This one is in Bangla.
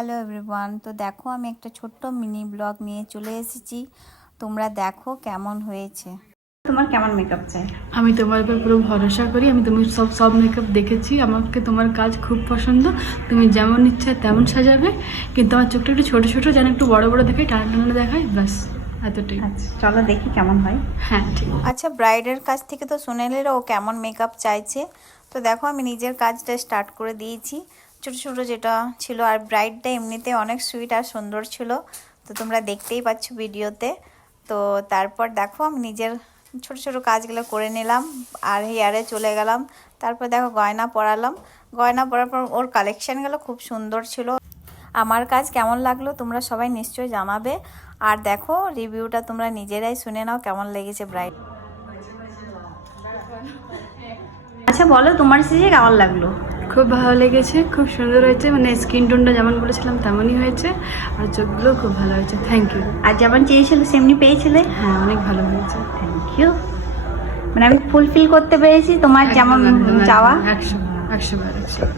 হ্যালো এভরিওয়ান, তো দেখো আমি একটা ছোট্ট মিনি ব্লগ নিয়ে চলে এসেছি। তোমরা দেখো কেমন হয়েছে। তোমার কেমন মেকআপ চাই? আমি তোমার উপর পুরো ভরসা করি। আমি তুমি সব মেকআপ দেখেছি, আমাকে তোমার কাজ খুব পছন্দ। তুমি যেমন ইচ্ছা তেমন সাজাবে, কিন্তু আমার চোখটা একটু ছোটো ছোটো, যেন একটু বড় বড় দেখায়, টানা টানা দেখায়, ব্যাস এতটাই। আচ্ছা চলো দেখি কেমন হয়। হ্যাঁ ঠিক। আচ্ছা, ব্রাইডের কাছ থেকে তো শুনে নিলে ও কেমন মেকআপ চাইছে। তো দেখো আমি নিজের কাজটা স্টার্ট করে দিয়েছি, ছোটো ছোটো যেটা ছিল। আর ব্রাইডটা এমনিতে অনেক সুইট আর সুন্দর ছিল, তো তোমরা দেখতেই পাচ্ছ ভিডিওতে। তো তারপর দেখো আমি নিজের ছোটো ছোটো কাজগুলো করে নিলাম আর হেয়ারে চলে গেলাম। তারপর দেখো গয়না পরালাম। গয়না পরার পর ওর কালেকশানগুলো খুব সুন্দর ছিল। আমার কাজ কেমন লাগলো তোমরা সবাই নিশ্চয়ই জানাবে। আর দেখো রিভিউটা তোমরা নিজেরাই শুনে নাও কেমন লেগেছে ব্রাইড। আচ্ছা বলো, তোমার সিজে কেমন লাগলো? খুব ভালো লেগেছে, খুব সুন্দর হয়েছে, মানে স্কিন টোনটা যেমন বলেছিলাম তেমনই হয়েছে, আর চোখগুলো খুব ভালো হয়েছে। Thank you. আর যেমন চেয়েছিলে সেমনি পেয়েছিলে? হ্যাঁ অনেক ভালো হয়েছে। Thank you. মানে আমি ফুলফিল করতে পেরেছি তোমার যেমন চাওয়া। 100 100 বার 100।